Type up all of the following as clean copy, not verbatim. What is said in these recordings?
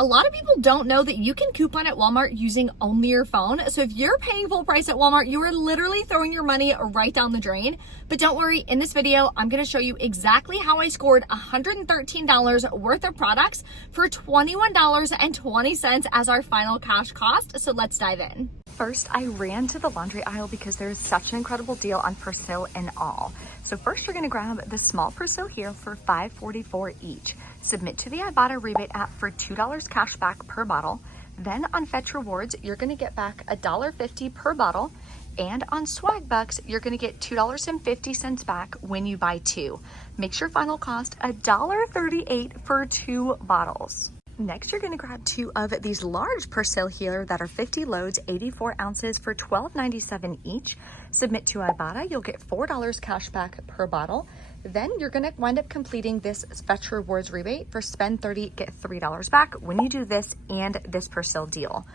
A lot of people don't know that you can coupon at Walmart using only your phone. So if you're paying full price at Walmart, you are literally throwing your money right down the drain. But don't worry, in this video, I'm gonna show you exactly how I scored $113 worth of products for $21.20 as our final cash cost. So let's dive in. First, I ran to the laundry aisle because there is such an incredible deal on Persil and all. So first, you're gonna grab the small Persil here for $5.44 each. Submit to the Ibotta rebate app for $2 cash back per bottle. Then on Fetch Rewards, you're gonna get back $1.50 per bottle. And on Swag Bucks, you're gonna get $2.50 back when you buy two. Makes your final cost $1.38 for 2 bottles. Next, you're gonna grab 2 of these large Persil here that are 50 loads, 84 ounces for $12.97 each. Submit to Ibotta, you'll get $4 cash back per bottle. Then you're gonna wind up completing this Fetch Rewards rebate for spend 30, get $3 back when you do this and this Persil deal.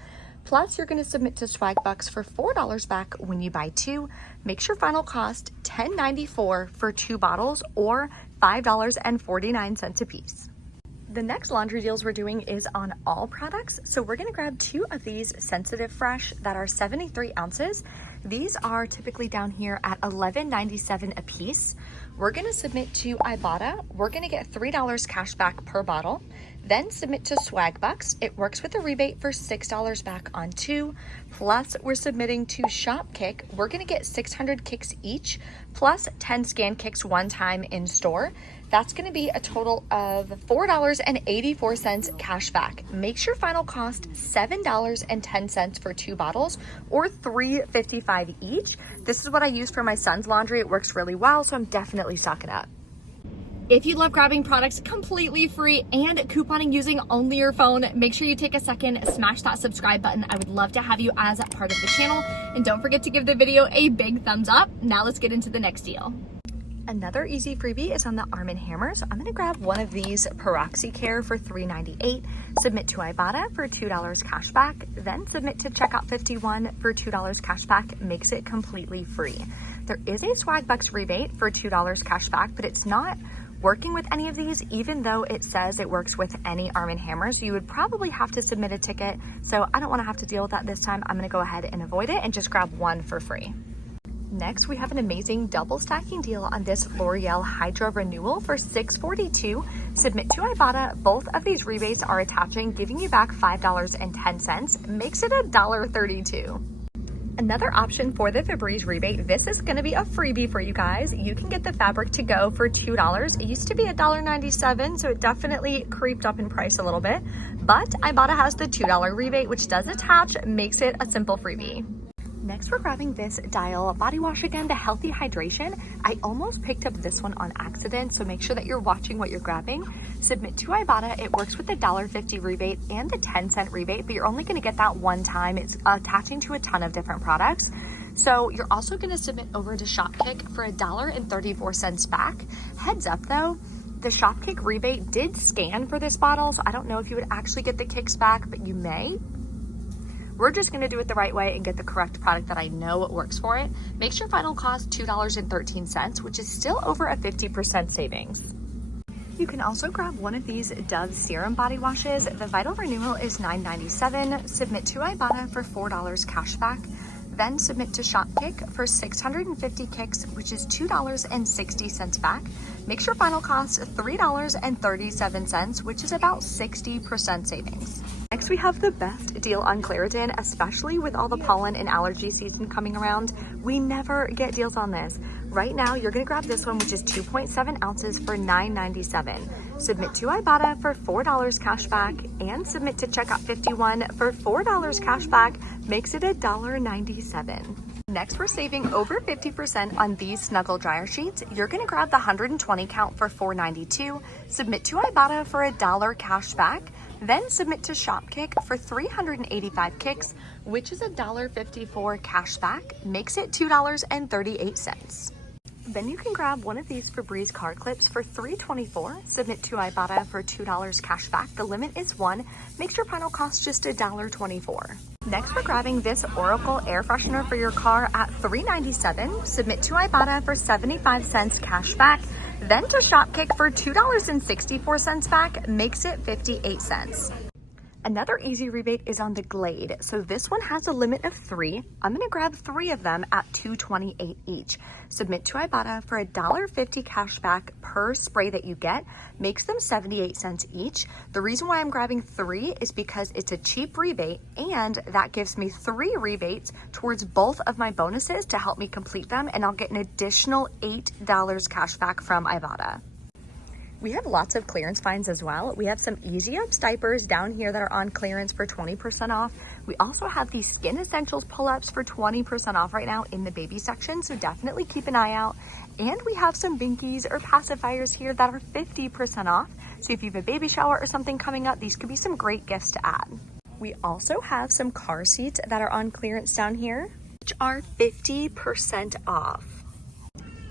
Plus, you're gonna submit to Swag Bucks for $4 back when you buy two. Makes your final cost $10.94 for 2 bottles or $5.49 a piece. The next laundry deals we're doing is on all products. So we're gonna grab 2 of these Sensitive Fresh that are 73 ounces. These are typically down here at $11.97 a piece. We're gonna submit to Ibotta. We're gonna get $3 cash back per bottle. Then submit to Swag Bucks. It works with a rebate for $6 back on 2. Plus, we're submitting to Shopkick. We're gonna get 600 kicks each, plus 10 scan kicks one time in store. That's gonna be a total of $4.84 cash back. Makes your final cost $7.10 for 2 bottles or $3.55 each. This is what I use for my son's laundry. It works really well, so I'm definitely stocking up. If you love grabbing products completely free and couponing using only your phone, make sure you take a second, smash that subscribe button. I would love to have you as a part of the channel. And don't forget to give the video a big thumbs up. Now let's get into the next deal. Another easy freebie is on the Arm & Hammer. So I'm gonna grab one of these Peroxy Care for $3.98, submit to Ibotta for $2 cash back, then submit to Checkout 51 for $2 cash back, makes it completely free. There is a Swag Bucks rebate for $2 cash back, but it's not working with any of these, even though it says it works with any Arm & Hammer. So you would probably have to submit a ticket. So I don't wanna have to deal with that this time. I'm gonna go ahead and avoid it and just grab one for free. Next, we have an amazing double stacking deal on this L'Oreal Hydra Renewal for $6.42. Submit to Ibotta. Both of these rebates are attaching, giving you back $5.10. Makes it $1.32. Another option for the Febreze rebate, this is gonna be a freebie for you guys. You can get the fabric to go for $2. It used to be $1.97, so it definitely creeped up in price a little bit. But Ibotta has the $2 rebate, which does attach, makes it a simple freebie. Next, we're grabbing this Dial body wash again, the Healthy Hydration. I almost picked up this one on accident, so make sure that you're watching what you're grabbing. Submit to Ibotta. It works with the $1.50 rebate and the 10-cent rebate, but you're only gonna get that one time. It's attaching to a ton of different products. So you're also gonna submit over to Shopkick for $1.34 back. Heads up though, the Shopkick rebate did scan for this bottle, so I don't know if you would actually get the kicks back, but you may. We're just gonna do it the right way and get the correct product that I know works for it. Makes your final cost $2.13, which is still over a 50% savings. You can also grab one of these Dove Serum body washes. The Vital Renewal is $9.97. Submit to Ibotta for $4 cash back. Then submit to Shopkick for 650 kicks, which is $2.60 back. Makes your final cost $3.37, which is about 60% savings. Next, we have the best deal on Claritin, especially with all the pollen and allergy season coming around. We never get deals on this. Right now, you're gonna grab this one, which is 2.7 ounces for $9.97. Submit to Ibotta for $4 cash back and submit to Checkout 51 for $4 cash back, makes it $1.97. Next, we're saving over 50% on these Snuggle dryer sheets. You're gonna grab the 120 count for $4.92, submit to Ibotta for $1 cash back, then submit to Shopkick for 385 kicks, which is $1.54 cash back, makes it $2.38. Then you can grab one of these Febreze card clips for $3.24, submit to Ibotta for $2 cash back. The limit is 1, makes your final cost just $1.24. Next, we're grabbing this Oracle air freshener for your car at $3.97, submit to Ibotta for 75 cents cash back, then to Shopkick for $2.64 back, makes it 58 cents. Another easy rebate is on the Glade. So this one has a limit of 3. I'm gonna grab 3 of them at $2.28 each. Submit to Ibotta for $1.50 cash back per spray that you get. Makes them 78 cents each. The reason why I'm grabbing 3 is because it's a cheap rebate, and that gives me 3 rebates towards both of my bonuses to help me complete them, and I'll get an additional $8 cash back from Ibotta. We have lots of clearance finds as well. We have some Easy Ups diapers down here that are on clearance for 20% off. We also have these Skin Essentials pull-ups for 20% off right now in the baby section, so definitely keep an eye out. And we have some binkies or pacifiers here that are 50% off. So if you have a baby shower or something coming up, these could be some great gifts to add. We also have some car seats that are on clearance down here, which are 50% off.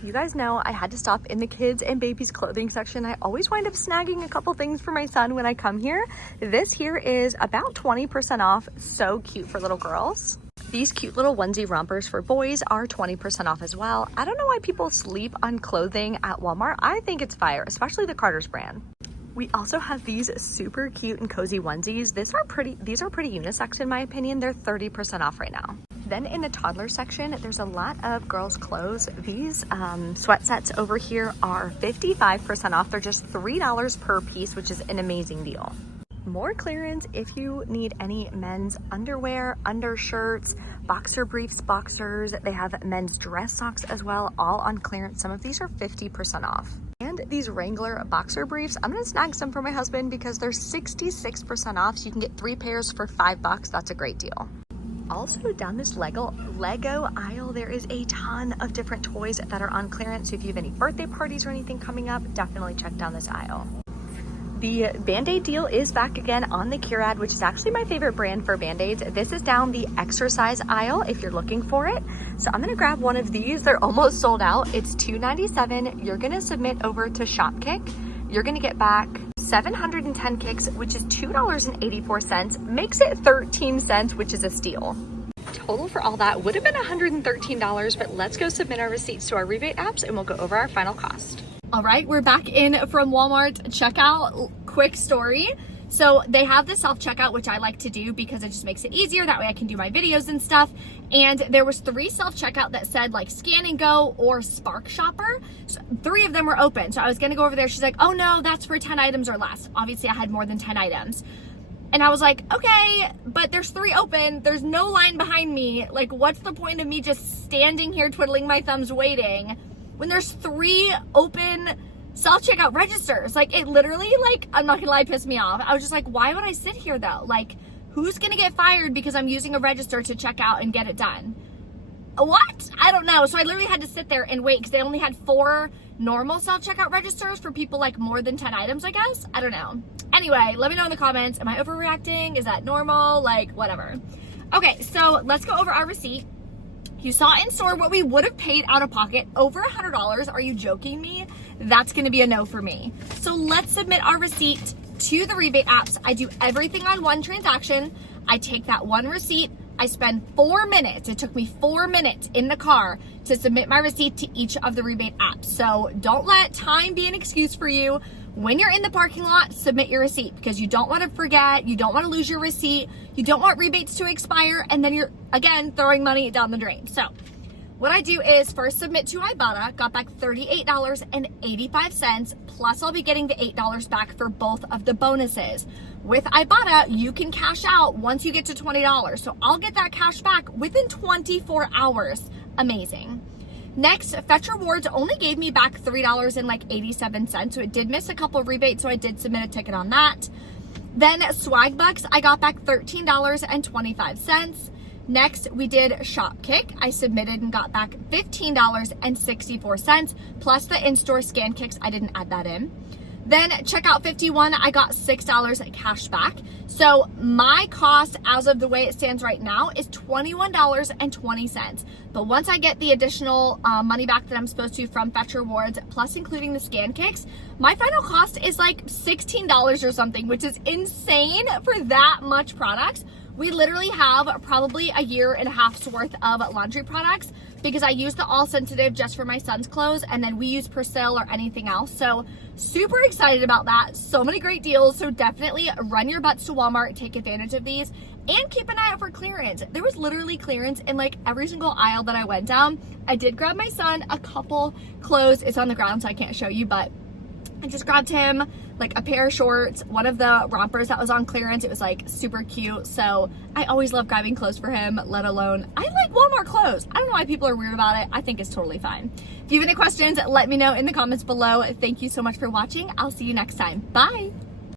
You guys know I had to stop in the kids and babies clothing section. I always wind up snagging a couple things for my son when I come here. This here is about 20% off. So cute for little girls. These cute little onesie rompers for boys are 20% off as well. I don't know why people sleep on clothing at Walmart. I think it's fire, especially the Carter's brand. We also have these super cute and cozy onesies. These are pretty unisex in my opinion. They're 30% off right now. Then in the toddler section, there's a lot of girls' clothes. These sweat sets over here are 55% off. They're just $3 per piece, which is an amazing deal. More clearance if you need any men's underwear, undershirts, boxer briefs, boxers. They have men's dress socks as well, all on clearance. Some of these are 50% off. And these Wrangler boxer briefs, I'm gonna snag some for my husband because they're 66% off. So you can get 3 pairs for $5. That's a great deal. Also down this Lego aisle, there is a ton of different toys that are on clearance. So if you have any birthday parties or anything coming up, definitely check down this aisle. The Band-Aid deal is back again on the Curad, which is actually my favorite brand for Band-Aids. This is down the exercise aisle if you're looking for it. So I'm gonna grab one of these. They're almost sold out. It's $2.97. You're gonna submit over to ShopKick. You're gonna get back 710 kicks, which is $2.84, makes it 13 cents, which is a steal. Total for all that would have been $113, but let's go submit our receipts to our rebate apps and we'll go over our final cost. All right, we're back in from Walmart checkout. Quick story. So they have the self-checkout, which I like to do because it just makes it easier. That way I can do my videos and stuff. And there was 3 self-checkout that said like Scan and Go or Spark Shopper. So 3 of them were open. So I was gonna go over there. She's like, oh no, that's for 10 items or less. Obviously I had more than 10 items. And I was like, okay, but there's 3 open. There's no line behind me. Like, what's the point of me just standing here twiddling my thumbs waiting when there's 3 open self-checkout registers? Like, it literally, like, I'm not gonna lie, pissed me off. I was just like, why would I sit here though? Like, who's gonna get fired because I'm using a register to check out and get it done? What? I don't know. So I literally had to sit there and wait because they only had 4 normal self-checkout registers for people like more than 10 items, I guess. I don't know. Anyway, let me know in the comments. Am I overreacting? Is that normal? Like, whatever. Okay, so let's go over our receipt. You saw in store what we would have paid out of pocket, over $100. Are you joking me? That's gonna be a no for me. So let's submit our receipt to the rebate apps. I do everything on one transaction. I take that one receipt. I spend 4 minutes. It took me 4 minutes in the car to submit my receipt to each of the rebate apps. So don't let time be an excuse for you. When you're in the parking lot, submit your receipt because you don't want to forget, you don't want to lose your receipt, you don't want rebates to expire, and then you're, again, throwing money down the drain. So what I do is first submit to Ibotta, got back $38.85, plus I'll be getting the $8 back for both of the bonuses. With Ibotta, you can cash out once you get to $20. So I'll get that cash back within 24 hours. Amazing. Next, Fetch Rewards only gave me back $3.87. So it did miss a couple rebates, so I did submit a ticket on that. Then Swag Bucks, I got back $13.25. Next, we did ShopKick. I submitted and got back $15.64, plus the in-store scan kicks. I didn't add that in. Then Checkout 51, I got $6 cash back. So my cost as of the way it stands right now is $21.20. But once I get the additional money back that I'm supposed to from Fetch Rewards, plus including the scan kicks, my final cost is like $16 or something, which is insane for that much products. We literally have probably a year and a half's worth of laundry products because I use the All Sensitive just for my son's clothes, and then we use Persil or anything else. So super excited about that. So many great deals. So definitely run your butts to Walmart, take advantage of these, and keep an eye out for clearance. There was literally clearance in like every single aisle that I went down. I did grab my son a couple clothes. It's on the ground so I can't show you, but I just grabbed him like a pair of shorts, one of the rompers that was on clearance. It was like super cute. So I always love grabbing clothes for him, let alone I like Walmart clothes. I don't know why people are weird about it. I think it's totally fine. If you have any questions, let me know in the comments below. Thank you so much for watching. I'll see you next time. Bye.